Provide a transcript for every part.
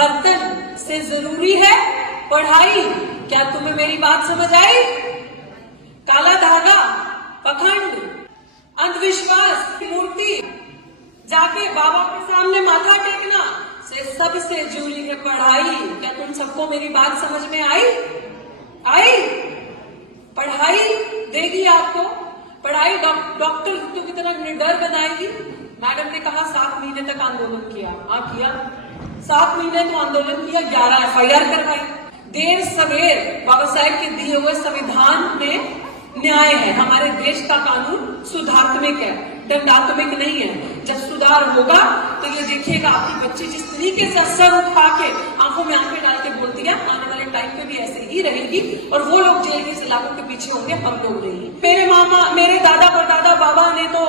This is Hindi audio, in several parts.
बर्तन से जरूरी है पढ़ाई। क्या तुम्हें मेरी बात समझ आई? काला धागा, पखंड, अंधविश्वास की मूर्ति, जाके बाबा के सामने माथा टेकना से सबसे जरूरी है पढ़ाई। क्या तुम सबको मेरी बात समझ में आई? पढ़ाई देगी आपको, पढ़ाई डॉक्टर तो की तरह निडर बनाएगी। मैडम ने कहा 7 महीने तक आंदोलन किया। हाँ किया, 7 महीने तो आंदोलन किया, 11 FIR करवाई। देर सवेर बाबा साहेब के दिए हुए संविधान में न्याय है। हमारे देश का कानून सुधारात्मक है, दंडात्मक नहीं है। जब सुधार होगा तो ये देखिएगा आपकी बच्ची जिस तरीके से सर उठा के आंखों में आंखें डाल के बोलती है, आने वाले टाइम पे भी ऐसे ही रहेगी। और वो लोग जेल के सलाखों के पीछे होंगे, हम लोग नहीं। मेरे मामा, मेरे दादा परदादा बाबा ने तो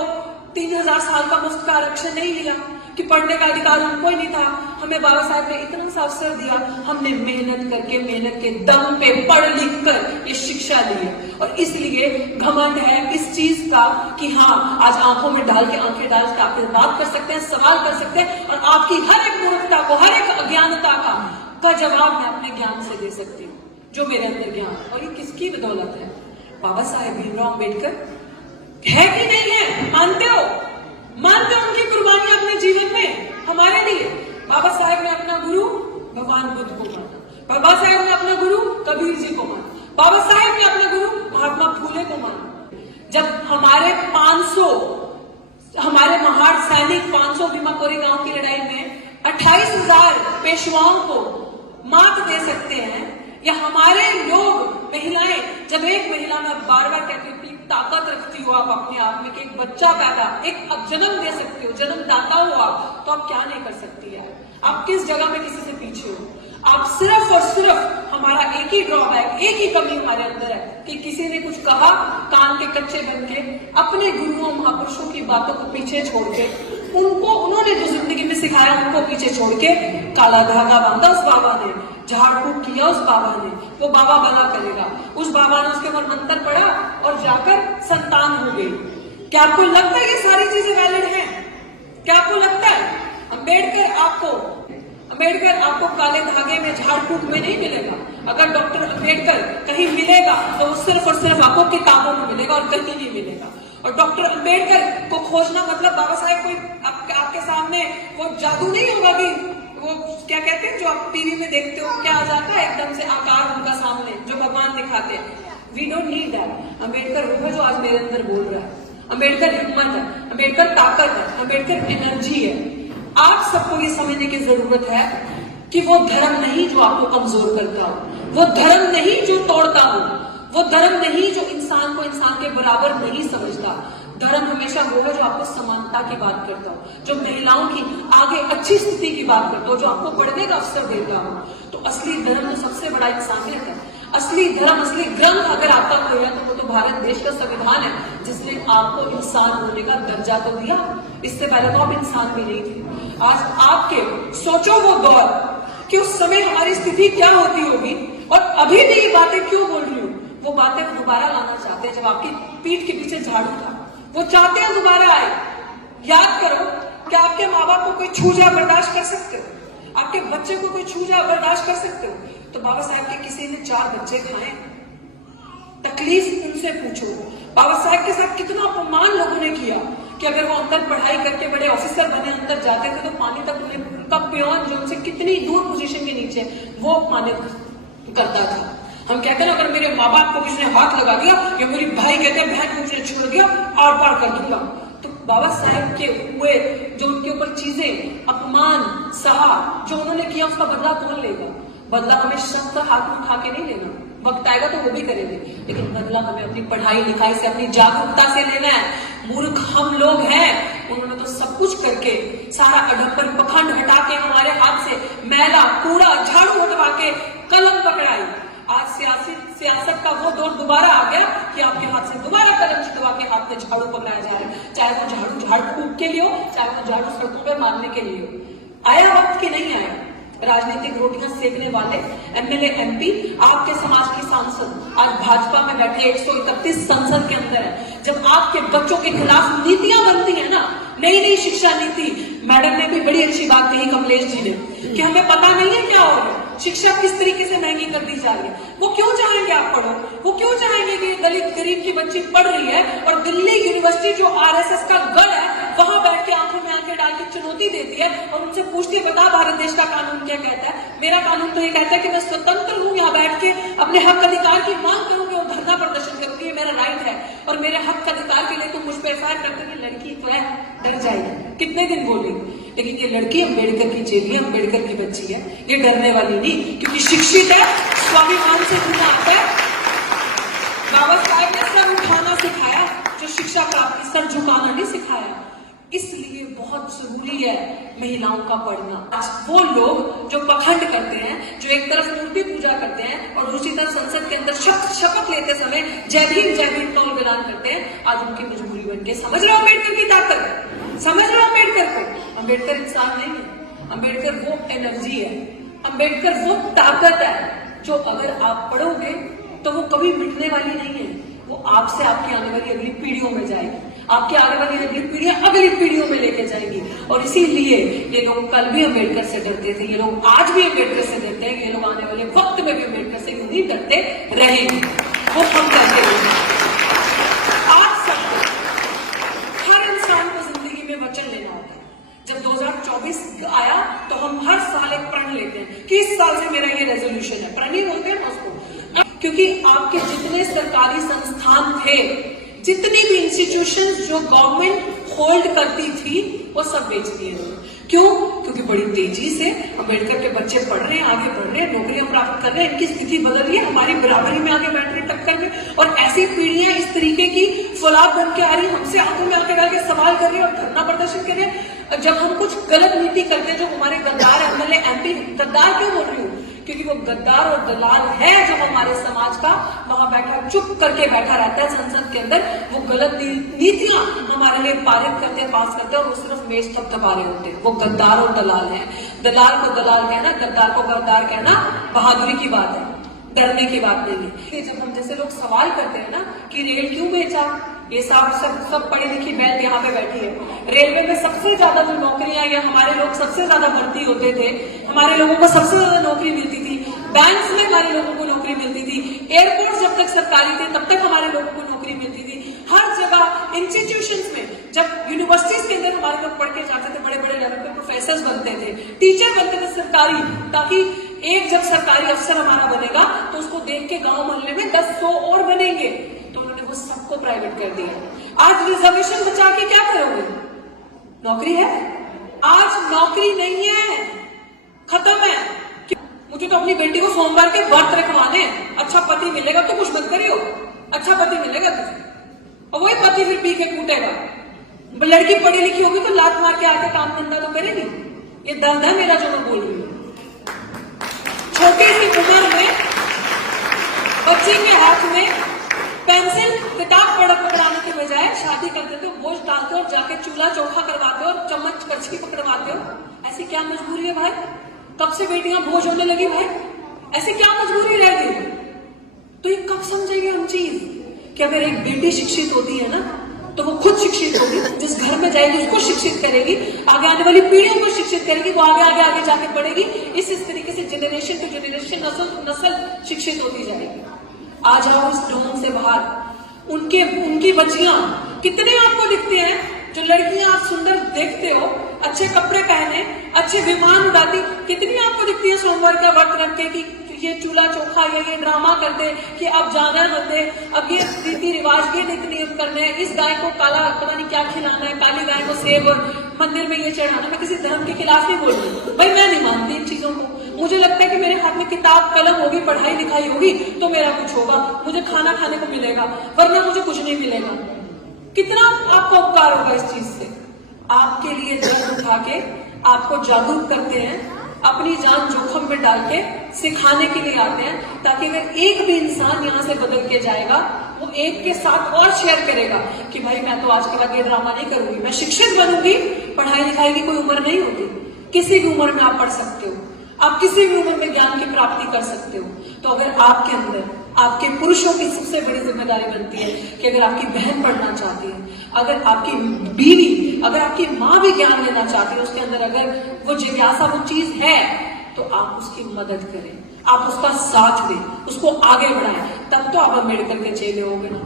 3000 साल का मुफ्त का आरक्षण नहीं लिया कि पढ़ने का अधिकार उनको ही नहीं था। हमें बाबा साहब ने इतना सा अवसर दिया, हमने मेहनत करके, मेहनत के दम पे पढ़ लिख कर ये शिक्षा ली है। और इसलिए घमंड है इस चीज का कि हाँ आज आंखों में डाल के, आंखें डाल के आपसे बात कर सकते हैं, सवाल कर सकते हैं, और आपकी हर एक मूर्खता को, हर एक अज्ञानता का जवाब मैं अपने ज्ञान से दे सकती हूँ, जो मेरे अंदर ज्ञान। और ये किसकी बदौलत है? बाबा साहेब भीमराव अम्बेडकर है कि नहीं है? मानते हो उनकी कुर्बानी अपने जीवन में हमारे लिए? बाबा साहेब ने अपना गुरु भगवान बुद्ध को माना, बाबा साहेब ने अपना गुरु कबीर जी को माना, बाबा साहेब ने अपना गुरु महात्मा फूले को माना। जब हमारे 500 हमारे महार सैनिक 500 भीमाकोरी गांव की लड़ाई में 28,000 पेशवाओं को मात दे सकते हैं, या हमारे लोग महिलाएं, जब एक महिला में बार बार कहती हूँ ताकत रखती हो आप अपने आप में कि एक बच्चा पैदा, एक अब जन्म दे सकते हो, जन्मदाता हो आप, तो आप क्या नहीं कर सकती है? आप किस जगह में किसी से पीछे हो? आप सिर्फ और सिर्फ, हमारा एक ही ड्रॉबैक, एक ही कमी हमारे अंदर है कि किसी ने कुछ कहा, कान के कच्चे बन के अपने गुरुओं महापुरुषों की बातों को पीछे छोड़ के, उन्होंने जो जिंदगी में सिखाया उनको पीछे छोड़ के काला धागा बांधा उस बाबा ने, झाड़ फूक किया उस बाबा ने, वो बाबा भला करेगा। उस बाबा ने उसके ऊपर मंत्र पढ़ा और जाकर संतान हो गई। क्या आपको लगता है ये सारी चीजें वैलिड हैं? क्या आपको लगता है अम्बेडकर आपको काले धागे में, झाड़ फूक में नहीं मिलेगा? अगर डॉक्टर अम्बेडकर कहीं मिलेगा तो वो सिर्फ और सिर्फ आपको किताबों में मिलेगा और कहीं नहीं मिलेगा। और डॉक्टर अम्बेडकर को खोजना मतलब बाबा साहेब कोई आपके सामने वो जादू नहीं होगा कि वो क्या कहते हैं जो आप टीवी में देखते हो, क्या आ जाता है एकदम से आकार उनका सामने जो भगवान दिखाते हैं। We don't need that. Ambedkar वो है जो आज मेरे अंदर बोल रहा है। अम्बेडकर हिम्मत है, अम्बेडकर ताकत है, अम्बेडकर एनर्जी है। आप सबको ये समझने की जरूरत है कि वो धर्म नहीं जो आपको कमजोर करता हो, वो धर्म नहीं जो तोड़ता हो, वो धर्म नहीं जो इंसान को इंसान के बराबर नहीं समझता। धर्म हमेशा वो है जो आपको समानता की बात करता हो, जो महिलाओं की आगे अच्छी स्थिति की बात करता हो, जो आपको बढ़ने का अवसर देता हो। तो असली धर्म तो सबसे बड़ा इंसानियत है। असली धर्म, असली ग्रंथ अगर आपका कोई है तो वो तो भारत देश का संविधान है, जिसने आपको इंसान होने का दर्जा तो दिया। इससे पहले तो आप इंसान भी नहीं थे। आज आपके सोचो वो दौर कि उस समय हमारी स्थिति क्या होती होगी, और अभी भी ये बातें क्यों बोल रही हूँ? वो बातें दोबारा लाना चाहते हैं जब आपकी पीठ के पीछे झाड़ू था, वो चाहते हैं दोबारा आए। याद करो कि आपके माँ बाप को कोई छूजा बर्दाश्त कर सकते हो? आपके बच्चे को कोई छूजा बर्दाश्त कर सकते हो? तो बाबा साहब के किसी ने 4 बच्चे खाए, तकलीफ उनसे पूछो। बाबा साहब के साथ कितना अपमान लोगों ने किया कि अगर वो अंदर पढ़ाई करके बड़े ऑफिसर बने, अंदर जाते थे तो पानी तक उनका पियोन जो उनसे कितनी दूर पोजीशन के नीचे, वो पानी करता था। हम कहते हैं अगर मेरे माँ बाप को किसी ने हाथ लगा दिया, या मेरी भाई कहते हैं बहन को मुझे छोड़ दिया, आर पार कर दूंगा। तो बाबा साहब के हुए जो उनके ऊपर चीजें, अपमान सहा जो उन्होंने किया, उसका बदला कौन लेगा? बदला हमें शब्द हाथ में उठा के नहीं लेना, वक्त आएगा तो वो भी करेंगे, लेकिन बदला हमें अपनी पढ़ाई लिखाई से, अपनी जागरूकता से लेना है। मूर्ख हम लोग हैं, उन्होंने तो सब कुछ करके सारा अडम्बर पखंड हटा के हमारे हाथ से मैला कूड़ा झाड़ू उठवा के कलम पकड़ाई। आज सियासत का वो दौर दोबारा आ गया कि आपके हाथ से दोबारा कलम छिटवा के हाथ में झाड़ू पकड़ाया जा रहा है, चाहे वो झाड़ू झाड़ फूक के लिए हो, चाहे वो झाड़ू सड़कों पर मारने के लिए हो। आया वक्त कि नहीं आया? राजनीतिक रोटियां सेकने वाले एमएलए एमपी, आपके समाज की सांसद आज भाजपा में बैठे 131 संसद के अंदर है। जब आपके बच्चों के खिलाफ नीतियां बनती है ना, नई नई शिक्षा नीति, मैडम ने भी बड़ी अच्छी बात कही कमलेश जी ने, कि हमें पता नहीं है क्या हो रहा है, शिक्षा किस तरीके से महंगी कर दी जा रही है। वो क्यों चाहेंगे आप पढ़ो, वो क्यों चाहेंगे कि दलित गरीब की बच्ची पढ़ रही है और दिल्ली यूनिवर्सिटी जो आरएसएस का गढ़ है वहां बैठ के आंखों में आंखें डाल के चुनौती देती है और उनसे पूछती है बता भारत देश का कानून क्या कहता है। मेरा कानून तो ये कहता है कि मैं स्वतंत्र हूँ, यहाँ बैठ के अपने हक अधिकार की मांग करूंगी और धरना प्रदर्शन करूंगी, ये मेरा राइट है और मेरे हक अधिकार के लिए तुम मुझ पर एफआईआर करते कि लड़की तो है डर जाएगी, कितने दिन बोलेगी। लेकिन ये लड़की अम्बेडकर की चेली, अम्बेडकर की बच्ची है, ये डरने वाली नहीं क्योंकि शिक्षित है, स्वाभिमान से जुड़ा आता है। बाबा साहब ने सर उठाना सिखाया, जो शिक्षा प्राप्ति सर झुकाना नहीं सिखाया। इसलिए बहुत जरूरी है महिलाओं का पढ़ना। आज वो लोग जो पखंड करते हैं, जो एक तरफ मूर्ति पूजा करते हैं और दूसरी तरफ संसद के अंदर शपथ लेते समय जय भीम का उल्लेख करते हैं, आज उनकी मजबूरी बन के समझ रहे हो अम्बेडकर की ताकत, समझ रहे हो अम्बेडकर को। अम्बेडकर इंसान नहीं है, अम्बेडकर वो एनर्जी है, अम्बेडकर वो ताकत है जो अगर आप पढ़ोगे तो वो कभी मिटने वाली नहीं है, वो आपसे आपकी आने वाली अगली पीढ़ियों में जाएगी, आपकी आने वाली अगली पीढ़ियां अगली पीढ़ियों में लेके जाएंगी। और इसीलिए ये लोग कल भी अम्बेडकर से डरते थे, ये लोग आज भी अम्बेडकर से डरते हैं, ये लोग आने वाले वक्त में भी अम्बेडकर से यूं ही डरते रहेंगे। वो हम करते रहेंगे। आज सबको हर इंसान को जिंदगी में वचन लेना होता है। जब 2024 आया तो हम हर साल एक प्रण लेते हैं कि इस साल से मेरा ये रेजोल्यूशन है, प्रण ही बोलते हैं उसको, क्योंकि आपके जितने सरकारी संस्थान थे, जितनी भी इंस्टीट्यूशंस जो गवर्नमेंट होल्ड करती थी वो सब बेच दिए। क्यों? क्योंकि बड़ी तेजी से अम्बेडकर के बच्चे पढ़ रहे हैं, आगे बढ़ रहे हैं, नौकरियां प्राप्त कर रहे हैं, इनकी स्थिति बदल रही है, हमारी बराबरी में आगे बैठ रहे टक्कर में, और ऐसी पीढ़ियां इस तरीके की फौलाद बन के आ रही, हमसे आंखों में आंखें डाल के सवाल कर रही है और धरना प्रदर्शन कर रही है। जब हम कुछ गलत नीति करते हैं, जो हमारे गद्दार एमएलए एमपी, गद्दार क्यों बोल रही हूँ? क्योंकि वो गद्दार और दलाल है जो हमारे समाज का वहां बैठा चुप करके बैठा रहता है संसद के अंदर, वो गलत नीतियां हमारे लिए पारित करते हैं, पास करते हैं और वो सिर्फ मेज थपथपा रहे होते हैं। वो गद्दार और दलाल है। दलाल को दलाल कहना, गद्दार को गद्दार कहना बहादुरी की बात है, डरने की बात नहीं है। जब हम जैसे लोग सवाल करते हैं ना कि रेल क्यों बेचा, ये सब पढ़ी लिखी बैल यहाँ पे बैठी है। रेलवे में सबसे ज्यादा जो नौकरियां या हमारे लोग सबसे ज्यादा भर्ती होते थे, हमारे लोगों को सबसे ज्यादा नौकरी मिलती थी, बैंक्स में हमारे लोगों को नौकरी मिलती थी, एयरपोर्ट जब तक सरकारी थे तब तक हमारे लोगों को नौकरी मिलती थी। हर जगह इंस्टीट्यूशंस में, जब यूनिवर्सिटीज के अंदर हमारे लोग पढ़ के जाते थे, बड़े बड़े लेवल पे प्रोफेसर बनते थे, टीचर बनते थे सरकारी, ताकि एक जब सरकारी अफसर हमारा बनेगा तो उसको देख के गांव मोहल्ले में 10-100 और बनेंगे। तो उन्होंने वो सबको प्राइवेट कर दिया। आज रिजर्वेशन बचा के क्या करोगे? नौकरी है? आज नौकरी नहीं है, खत्म है। मुझे तो अपनी बेटी को सोमवार के व्रत रखवाने, अच्छा पति मिलेगा तो कुछ मत करियो, अच्छा पति मिलेगा तुझे, और वही पति फिर पी के कूटेगा। लड़की पढ़ी लिखी होगी तो लात मार के आके काम धंधा तो करेगी। ये दर्द है मेरा जो मैं बोल रही हूँ। छोटी सी उम्र में बच्ची के हाथ में पेंसिल किताब पकड़ाने के बजाय शादी कर देते हो, बोझ डालते हो और जाके चूल्हा चौखा करवाते हो और चम्मच कड़छी पकड़वाते हो। ऐसी क्या मजबूरी है भाई? कब से बेटियां बोझ होने लगी भाई? ऐसी क्या मजबूरी रह गई? तो ये कब समझेंगे हम चीज कि अगर एक बेटी शिक्षित होती है ना तो वो खुद शिक्षित होगी, जिस घर में जाएगी उसको शिक्षित करेगी, आगे आने वाली पीढ़ियों को शिक्षित करेगी, वो आगे जाके बढ़ेगी। इस तरीके से जनरेशन टू जनरेशन, नस्ल शिक्षित होती जाएगी। आ जाओ इस ढोंग से बाहर। उनकी बच्चियां कितने आपको दिखते हैं, जो लड़कियां आप सुंदर देखते हो, अच्छे कपड़े पहने, अच्छे विमान उड़ाती, कितनी आपको दिखती है सोमवार का व्रत रख के कि ये चूल्हा चौखा या ये ड्रामा करते कि अब जाना मत है, अब ये रीति रिवाज, ये नीति नियम करने हैं, इस गाय को काला पता नहीं क्या खिलाना है, काली गाय को सेब और मंदिर में ये चढ़ाना। मैं किसी धर्म के खिलाफ नहीं बोल रही भाई, मैं नहीं मानती इन चीजों को। मुझे लगता है कि मेरे हाथ में किताब कलम होगी, पढ़ाई लिखाई होगी तो मेरा कुछ होगा, मुझे खाना खाने को मिलेगा, वरना मुझे कुछ नहीं मिलेगा। कितना आपका उपकार होगा इस चीज से? आपके लिए दर्द उठा के आपको जागरूक करते हैं, अपनी जान जोखम में डाल के सिखाने के लिए आते हैं, ताकि अगर एक भी इंसान यहाँ से बदल के जाएगा, वो एक के साथ और शेयर करेगा कि भाई मैं तो आज के बाद ये ड्रामा नहीं करूंगी, मैं शिक्षित बनूंगी। पढ़ाई लिखाई की कोई उम्र नहीं होती, किसी भी उम्र में आप पढ़ सकते हो, आप किसी भी उम्र में ज्ञान की प्राप्ति कर सकते हो। तो अगर आपके अंदर आपके पुरुषों की सबसे बड़ी जिम्मेदारी बनती है कि अगर आपकी बहन पढ़ना चाहती है, अगर आपकी बीवी, अगर आपकी माँ भी ज्ञान लेना चाहती है, उसके अंदर अगर वो जिज्ञासा, वो चीज है, तो आप उसकी मदद करें, आप उसका साथ दें, उसको आगे बढ़ाएं, तब तो आप अम्बेडकर के चेले होगे ना।